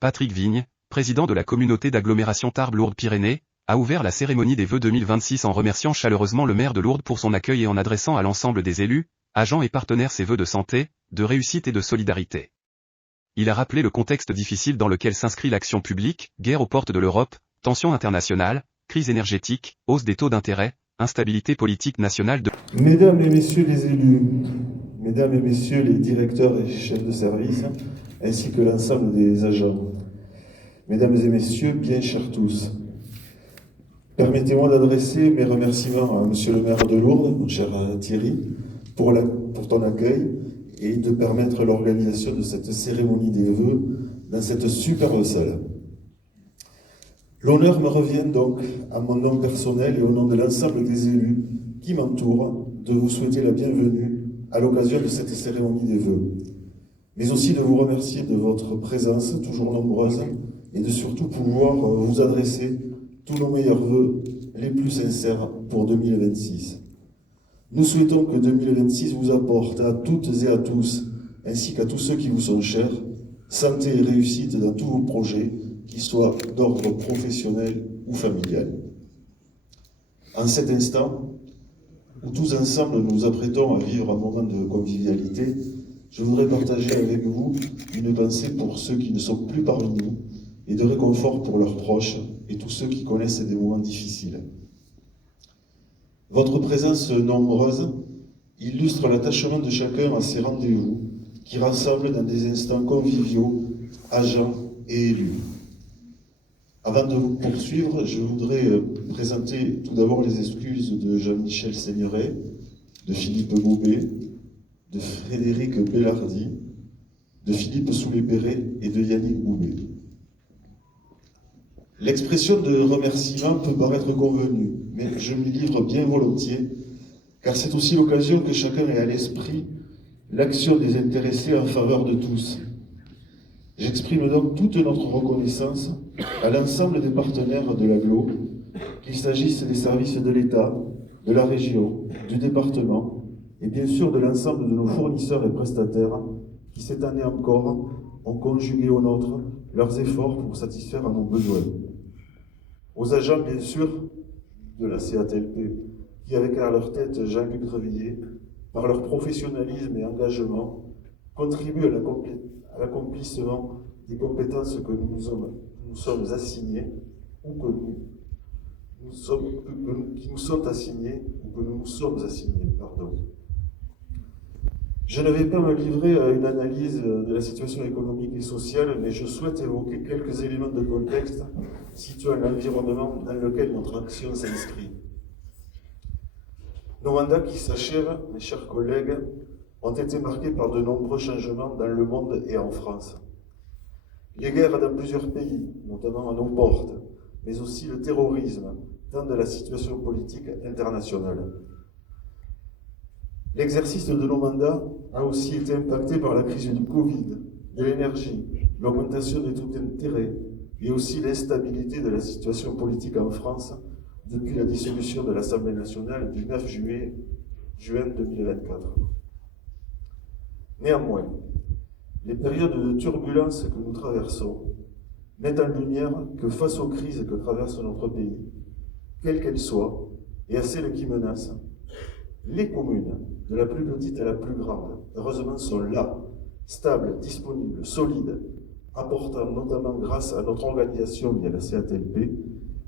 Patrick Vigne, président de la communauté d'agglomération Tarbes-Lourdes-Pyrénées, a ouvert la cérémonie des vœux 2026 en remerciant chaleureusement le maire de Lourdes pour son accueil et en adressant à l'ensemble des élus, agents et partenaires ses vœux de santé, de réussite et de solidarité. Il a rappelé le contexte difficile dans lequel s'inscrit l'action publique, guerre aux portes de l'Europe, tensions internationales, crise énergétique, hausse des taux d'intérêt, instabilité politique nationale de... Mesdames et messieurs les élus, mesdames et messieurs les directeurs et chefs de service, ainsi que l'ensemble des agents, mesdames et messieurs, bien chers tous, permettez-moi d'adresser mes remerciements à monsieur le maire de Lourdes, mon cher Thierry, pour ton accueil et de permettre l'organisation de cette cérémonie des vœux dans cette superbe salle. L'honneur me revient donc, à mon nom personnel et au nom de l'ensemble des élus qui m'entourent, de vous souhaiter la bienvenue à l'occasion de cette cérémonie des vœux, mais aussi de vous remercier de votre présence toujours nombreuse et de surtout pouvoir vous adresser tous nos meilleurs vœux les plus sincères pour 2026. Nous souhaitons que 2026 vous apporte à toutes et à tous, ainsi qu'à tous ceux qui vous sont chers, santé et réussite dans tous vos projets, qu'ils soient d'ordre professionnel ou familial. En cet instant, où tous ensemble nous nous apprêtons à vivre un moment de convivialité, je voudrais partager avec vous une pensée pour ceux qui ne sont plus parmi nous et de réconfort pour leurs proches et tous ceux qui connaissent des moments difficiles. Votre présence nombreuse illustre l'attachement de chacun à ces rendez-vous qui rassemblent dans des instants conviviaux, agents et élus. Avant de vous poursuivre, je voudrais présenter tout d'abord les excuses de Jean-Michel Seigneuret, de Philippe Bobet, de Frédéric Bellardi, de Philippe Soulet-Perret et de Yannick Boubet. L'expression de remerciement peut paraître convenue, mais je m'y livre bien volontiers, car c'est aussi l'occasion que chacun ait à l'esprit l'action des intéressés en faveur de tous. J'exprime donc toute notre reconnaissance à l'ensemble des partenaires de l'agglo, qu'il s'agisse des services de l'État, de la région, du département, et bien sûr de l'ensemble de nos fournisseurs et prestataires qui, cette année encore, ont conjugué aux nôtres leurs efforts pour satisfaire à nos besoins. Aux agents, bien sûr, de la CATLP, qui, avec à leur tête Jean-Luc Grevillier, par leur professionnalisme et engagement, contribuent à l'accomplissement des compétences que nous sommes assignés ou qui nous sont assignées ou que nous nous sommes assignés. Je ne vais pas me livrer à une analyse de la situation économique et sociale, mais je souhaite évoquer quelques éléments de contexte situant l'environnement dans lequel notre action s'inscrit. Nos mandats qui s'achèvent, mes chers collègues, ont été marqués par de nombreux changements dans le monde et en France. Les guerres dans plusieurs pays, notamment à nos portes, mais aussi le terrorisme, tant de la situation politique internationale. L'exercice de nos mandats a aussi été impacté par la crise du Covid, de l'énergie, l'augmentation des taux d'intérêt et aussi l'instabilité de la situation politique en France depuis la dissolution de l'Assemblée nationale du 9 juin 2024. Néanmoins, les périodes de turbulence que nous traversons mettent en lumière que face aux crises que traverse notre pays, quelles qu'elles soient, et à celles qui menacent, les communes, de la plus petite à la plus grande, heureusement sont là, stables, disponibles, solides, apportant notamment grâce à notre organisation via la CATLP,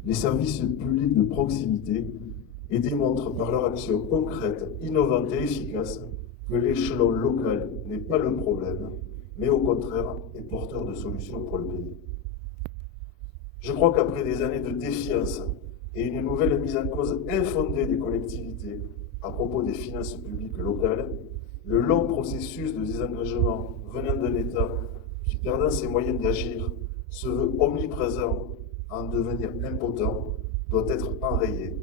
les services publics de proximité et démontrent par leur action concrète, innovante et efficace que l'échelon local n'est pas le problème, mais au contraire est porteur de solutions pour le pays. Je crois qu'après des années de défiance et une nouvelle mise en cause infondée des collectivités à propos des finances publiques locales, le long processus de désengagement venant d'un État qui, perdant ses moyens d'agir, se veut omniprésent à en devenir impotent, doit être enrayé.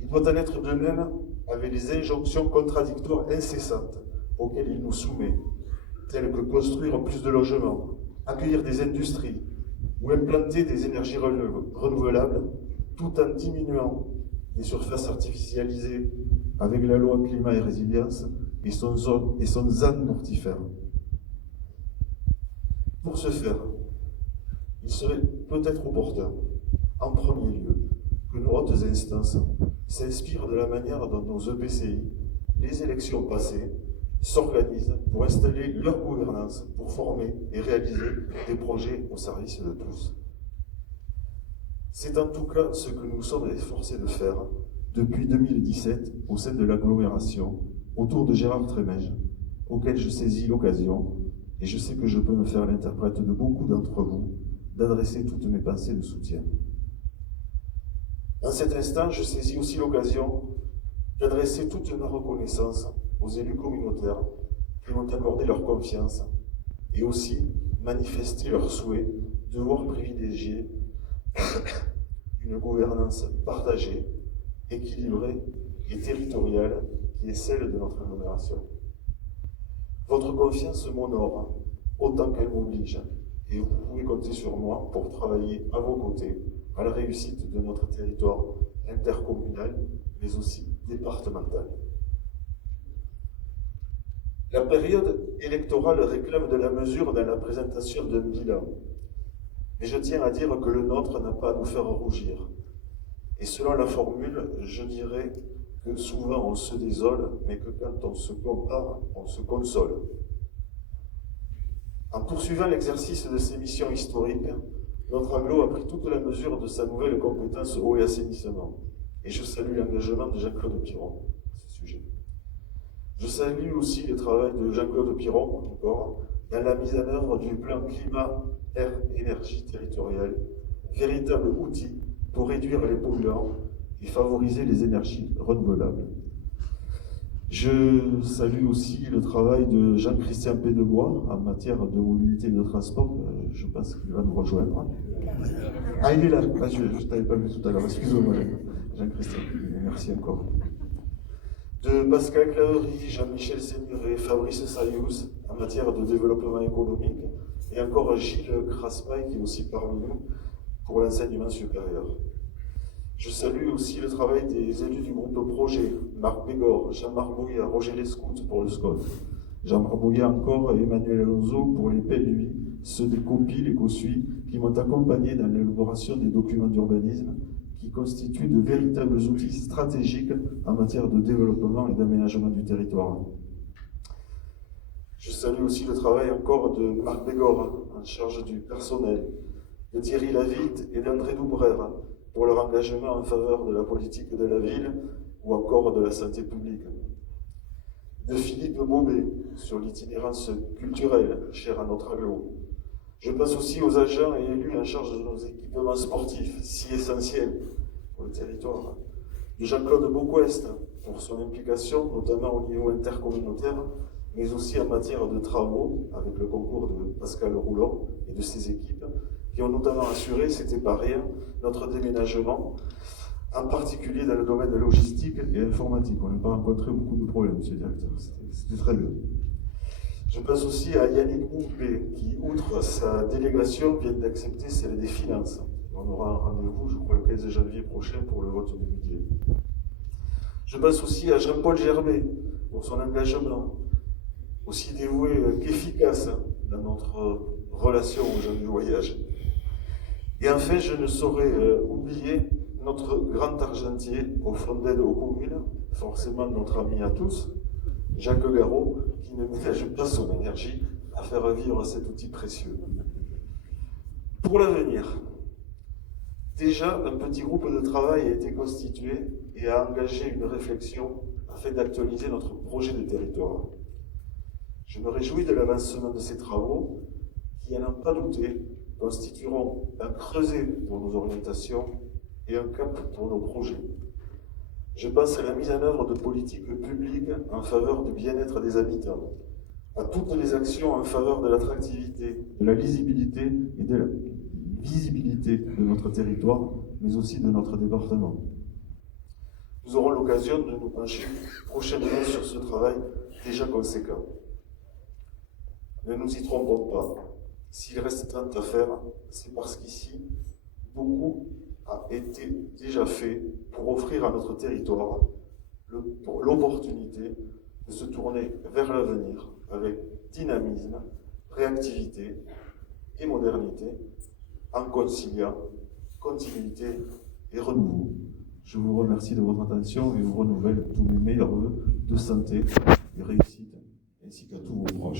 Il doit en être de même avec les injonctions contradictoires incessantes auxquelles il nous soumet, telles que construire plus de logements, accueillir des industries ou implanter des énergies renouvelables, tout en diminuant les surfaces artificialisées avec la loi climat et résilience et son ZAN mortifère. Pour ce faire, il serait peut-être opportun, en premier lieu, que nos hautes instances s'inspirent de la manière dont nos EPCI, les élections passées, s'organisent pour installer leur gouvernance, pour former et réaliser des projets au service de tous. C'est en tout cas ce que nous sommes efforcés de faire depuis 2017 au sein de l'agglomération, autour de Gérard Trémège, auquel je saisis l'occasion, et je sais que je peux me faire l'interprète de beaucoup d'entre vous, d'adresser toutes mes pensées de soutien. En cet instant, je saisis aussi l'occasion d'adresser toute ma reconnaissance aux élus communautaires qui m'ont accordé leur confiance et aussi manifester leur souhait de voir privilégier une gouvernance partagée, équilibrée et territoriale qui est celle de notre agglomération. Votre confiance m'honore autant qu'elle m'oblige et vous pouvez compter sur moi pour travailler à vos côtés à la réussite de notre territoire intercommunal mais aussi départemental. La période électorale réclame de la mesure dans la présentation d'un bilan. Mais je tiens à dire que le nôtre n'a pas à nous faire rougir. Et selon la formule, je dirais que souvent on se désole, mais que quand on se compare, on se console. En poursuivant l'exercice de ses missions historiques, notre aglo a pris toute la mesure de sa nouvelle compétence eau et assainissement. Et je salue l'engagement de Jean-Claude Piron à ce sujet. Je salue aussi le travail de Jean-Claude Piron, encore, dans la mise en œuvre du plan climat, air, énergie territoriale, véritable outil pour réduire les polluants et favoriser les énergies renouvelables. Je salue aussi le travail de Jean-Christian Pédebois en matière de mobilité et de transport. Je pense qu'il va nous rejoindre. Ah, il est là. Ah, je ne t'avais pas vu tout à l'heure. Excuse-moi, Jean-Christian. Merci encore. De Pascal Claverie, Jean-Michel Sénuré, Fabrice Sayous en matière de développement économique, et encore Gilles Craspaille qui est aussi parmi nous pour l'enseignement supérieur. Je salue aussi le travail des élus du groupe Projet, Marc Bégor, Jean-Marc Bouillat, Roger Lescout pour le SCOT, Jean-Marc Bouillat encore et Emmanuel Alonso pour les PLUI, ceux des COPI, les COSUI, qui m'ont accompagné dans l'élaboration des documents d'urbanisme qui constituent de véritables outils stratégiques en matière de développement et d'aménagement du territoire. Je salue aussi le travail encore de Marc Bégor, en charge du personnel, de Thierry Lavitte et d'André Doubrère, pour leur engagement en faveur de la politique de la ville ou encore de la santé publique. De Philippe Maubet sur l'itinérance culturelle, chère à notre aglo. Je pense aussi aux agents et élus en charge de nos équipements sportifs, si essentiels pour le territoire. De Jean-Claude Beauquest pour son implication, notamment au niveau intercommunautaire, mais aussi en matière de travaux, avec le concours de Pascal Roulon et de ses équipes, qui ont notamment assuré, c'était pas rien, notre déménagement, en particulier dans le domaine de logistique et informatique. On n'a pas rencontré beaucoup de problèmes, monsieur le directeur. C'était très bien. Je pense aussi à Yannick Moupé, qui, outre sa délégation, vient d'accepter celle des finances. On aura un rendez-vous, je crois, le 15 janvier prochain pour le vote du budget. Je pense aussi à Jean-Paul Gerbet pour son engagement, aussi dévoué qu'efficace dans notre relation aux gens du voyage. Et enfin, je ne saurais oublier notre grand argentier au Fonds d'aide aux communes, forcément notre ami à tous, Jacques Garot, qui ne ménage pas son énergie à faire vivre cet outil précieux. Pour l'avenir, déjà un petit groupe de travail a été constitué et a engagé une réflexion afin d'actualiser notre projet de territoire. Je me réjouis de l'avancement de ces travaux qui, à n'en pas douter, constitueront un creuset pour nos orientations et un cap pour nos projets. Je pense à la mise en œuvre de politiques publiques en faveur du bien-être des habitants, à toutes les actions en faveur de l'attractivité, de la lisibilité et de la visibilité de notre territoire, mais aussi de notre département. Nous aurons l'occasion de nous pencher prochainement sur ce travail déjà conséquent. Ne nous y trompons pas. S'il reste tant à faire, c'est parce qu'ici, beaucoup a été déjà fait pour offrir à notre territoire l'opportunité de se tourner vers l'avenir avec dynamisme, réactivité et modernité, en conciliant continuité et renouveau. Je vous remercie de votre attention et vous renouvelle tous mes meilleurs vœux de santé, de réussite, ainsi qu'à tous vos proches.